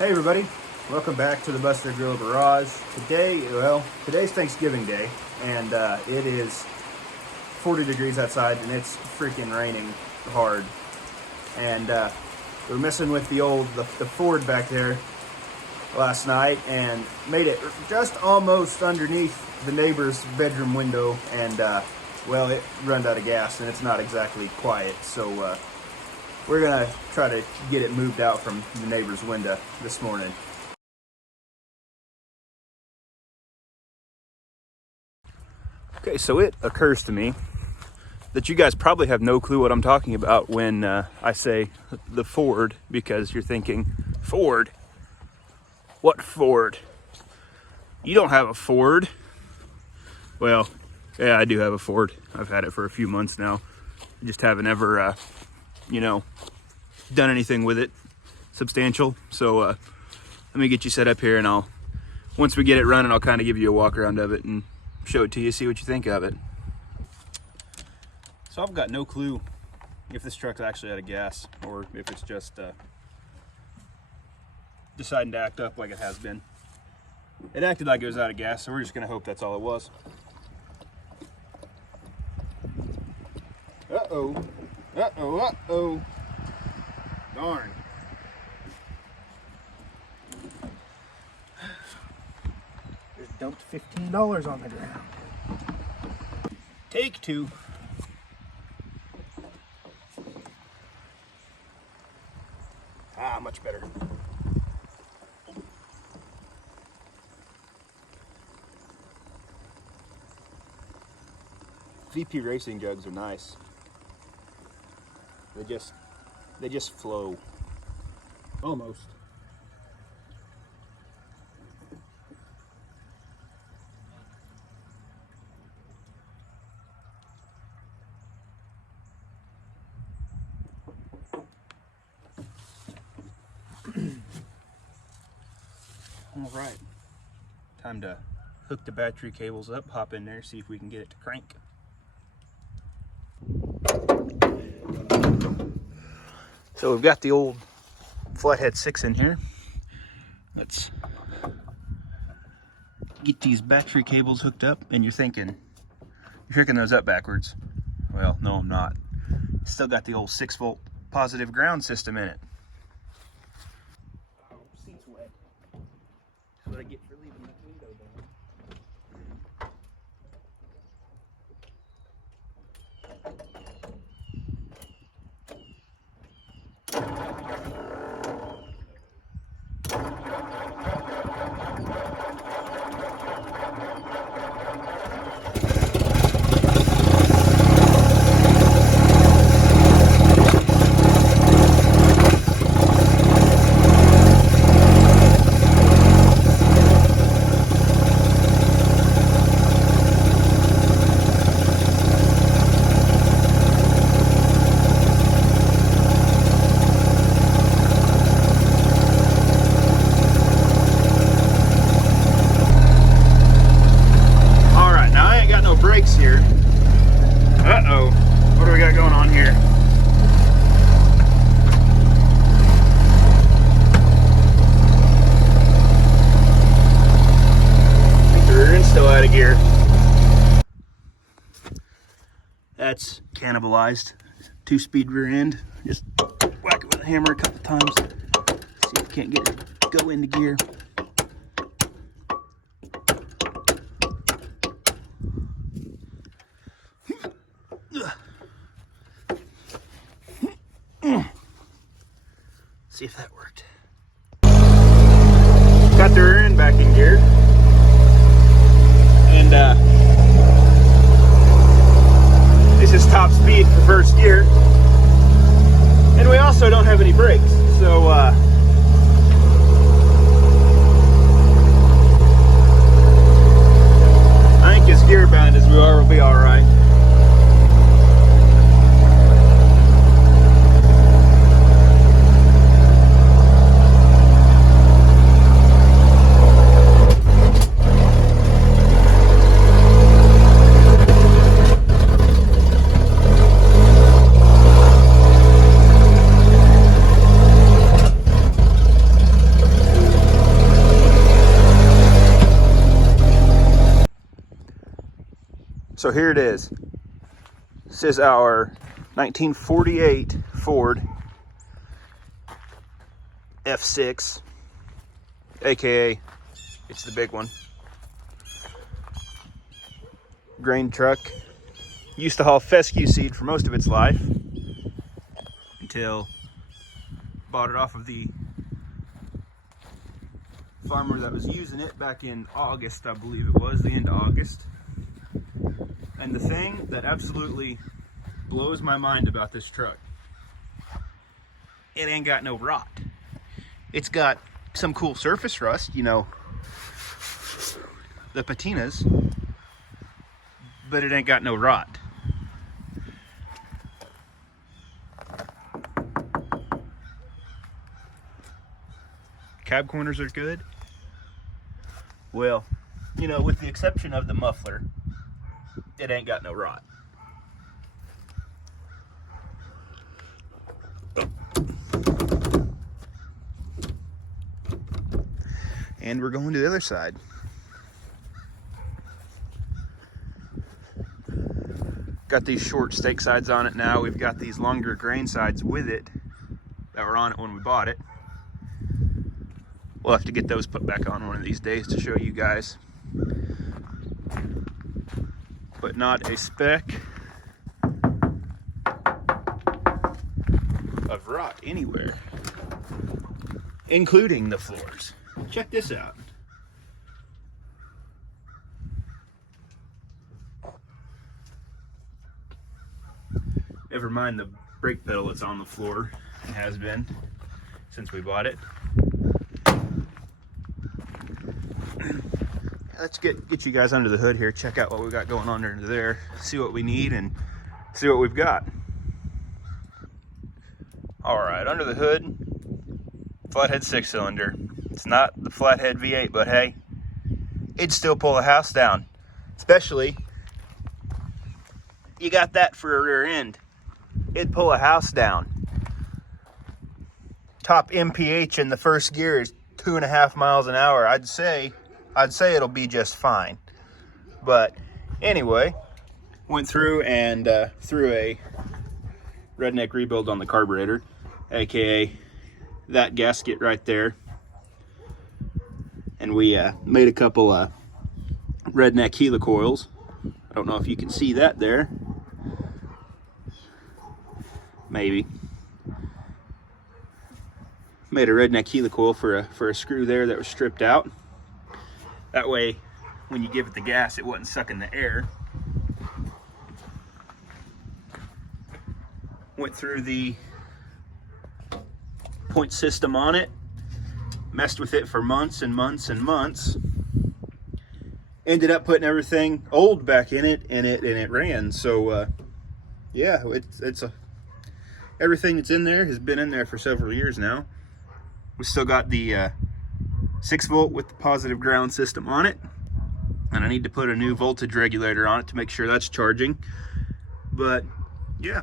Hey everybody, welcome back to the Buster Grill Garage. Today's Thanksgiving Day, and it is 40 degrees outside, and it's freaking raining hard. And we were messing with the Ford back there last night, and made it just almost underneath the neighbor's bedroom window, and it run out of gas, and it's not exactly quiet, so we're gonna try to get it moved out from the neighbor's window this morning. Okay, so it occurs to me that you guys probably have no clue what I'm talking about when I say the Ford, because you're thinking, Ford? What Ford? You don't have a Ford. Well, yeah, I do have a Ford. I've had it for a few months now. I just haven't ever, done anything with it substantial. So let me get you set up here, and once we get it running, I'll kind of give you a walk around of it and show it to you, see what you think of it. So I've got no clue if this truck's actually out of gas or if it's just deciding to act up like it has been. It acted like it was out of gas, so we're just gonna hope that's all it was. Uh-oh. Uh-oh, uh-oh. Darn. Just dumped $15 on the ground. Take two. Much better. VP racing jugs are nice. They just flow. Almost. All right. Time to hook the battery cables up, hop in there, see if we can get it to crank. So we've got the old Flathead 6 in here. Let's get these battery cables hooked up, and you're hooking those up backwards. Well, no, I'm not. Still got the old 6-volt positive ground system in it. Oh, seat's wet. That's what I get for leaving that window down. Brakes here. Uh-oh. What do we got going on here? I think the rear end's still out of gear. That's cannibalized. 2-speed rear end. Just whack it with a hammer a couple times. See if we can't get it to go into gear. See if that worked. Got the rear end back in gear. And this is top speed for first gear. And we also don't have any brakes. So I think as gear bound as we are, we'll be alright. So here it is. This is our 1948 Ford F6, aka it's the big one. Grain truck. Used to haul fescue seed for most of its life until bought it off of the farmer that was using it back in August, I believe it was, the end of August. And the thing that absolutely blows my mind about this truck, it ain't got no rot. It's got some cool surface rust, you know, the patinas, but it ain't got no rot. Cab corners are good. Well, you know, with the exception of the muffler, it ain't got no rot. And we're going to the other side. Got these short stake sides on it now. We've got these longer grain sides with it that were on it when we bought it. We'll have to get those put back on one of these days to show you guys. But not a speck of rot anywhere, including the floors. Check this out. Never mind the brake pedal that's on the floor. It has been since we bought it. Let's get you guys under the hood here, check out what we've got going on under there, see what we need and see what we've got. All right, under the hood, flathead 6-cylinder. It's not the flathead V8, but hey, it'd still pull a house down. Especially, you got that for a rear end. It'd pull a house down. Top MPH in the first gear is 2.5 miles an hour. I'd say it'll be just fine. But anyway, went through and threw a redneck rebuild on the carburetor, aka that gasket right there. And we made a couple redneck helicoils. I don't know if you can see that there. Maybe. Made a redneck helicoil for a screw there that was stripped out. That way, when you give it the gas, it wasn't sucking the air. Went through the point system on it. Messed with it for months and months and months. Ended up putting everything old back in it, and it ran. So yeah, everything that's in there has been in there for several years now. We still got the 6-volt with the positive ground system on it, and I need to put a new voltage regulator on it to make sure that's charging. But yeah,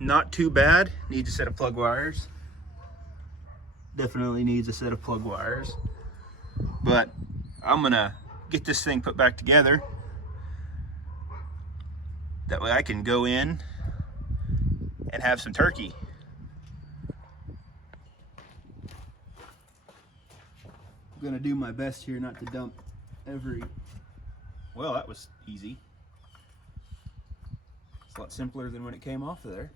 not too bad. Needs a set of plug wires. Definitely needs a set of plug wires. But I'm gonna get this thing put back together. That way I can go in and have some turkey. I'm gonna do my best here not to dump every... Well, that was easy. It's a lot simpler than when it came off of there.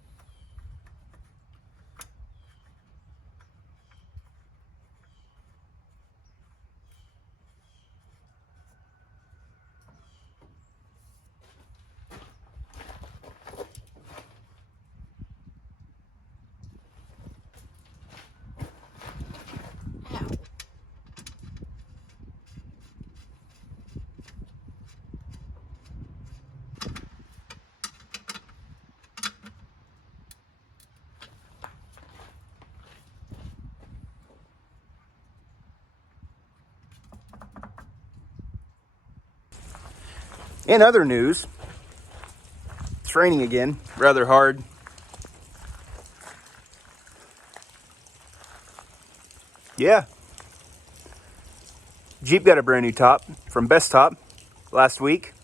In other news, it's raining again, rather hard. Yeah. Jeep got a brand new top from Best Top last week.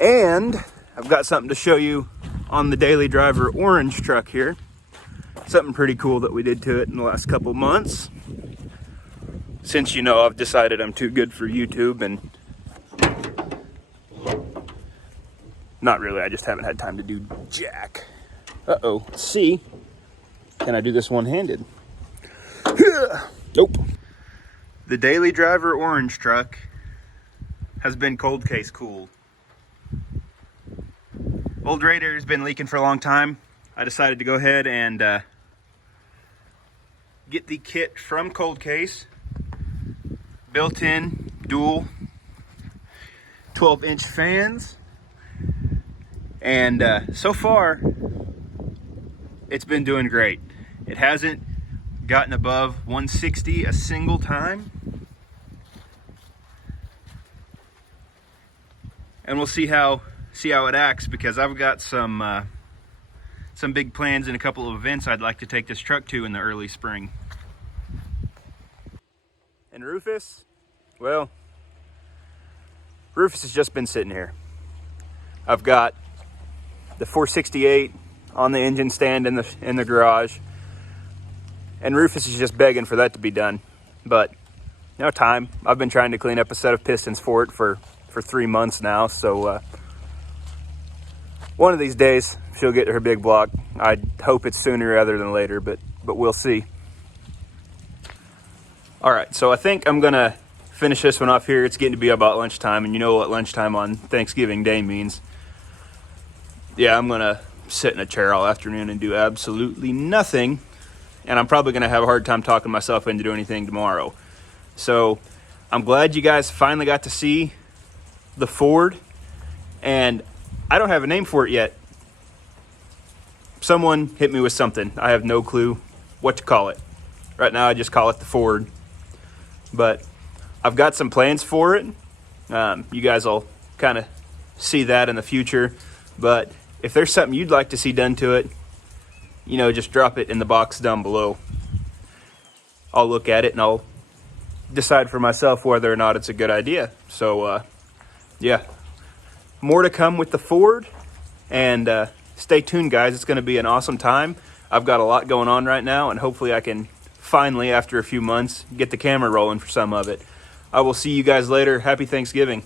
And I've got something to show you on the Daily Driver orange truck here. Something pretty cool that we did to it in the last couple months. Since, you know, I've decided I'm too good for YouTube, and not really, I just haven't had time to do jack. Uh-oh, let's see. Can I do this one-handed? Nope. The Daily Driver orange truck has been cold case cooled. Old radiator's been leaking for a long time. I decided to go ahead and get the kit from Cold Case. Built-in dual 12-inch fans. And so far, it's been doing great. It hasn't gotten above 160 a single time. And we'll see how it acts, because I've got some big plans and a couple of events I'd like to take this truck to in the early spring. And Rufus, well, Rufus has just been sitting here. I've got the 468 on the engine stand in the garage, and Rufus is just begging for that to be done. But no time. I've been trying to clean up a set of pistons for it for 3 months now, so one of these days she'll get her big block. I hope it's sooner rather than later, but we'll see. All right, so I think I'm gonna finish this one off here. It's getting to be about lunchtime, and you know what lunchtime on Thanksgiving Day means. Yeah, I'm gonna sit in a chair all afternoon and do absolutely nothing, and I'm probably gonna have a hard time talking myself into doing anything tomorrow. So I'm glad you guys finally got to see the Ford, and I don't have a name for it yet. Someone hit me with something. I have no clue what to call it. Right now I just call it the Ford, but I've got some plans for it. You guys will kind of see that in the future, but if there's something you'd like to see done to it, you know, just drop it in the box down below. I'll look at it and I'll decide for myself whether or not it's a good idea. So yeah, more to come with the Ford, and stay tuned, guys. It's going to be an awesome time. I've got a lot going on right now, and hopefully I can finally, after a few months, get the camera rolling for some of it. I will see you guys later. Happy Thanksgiving.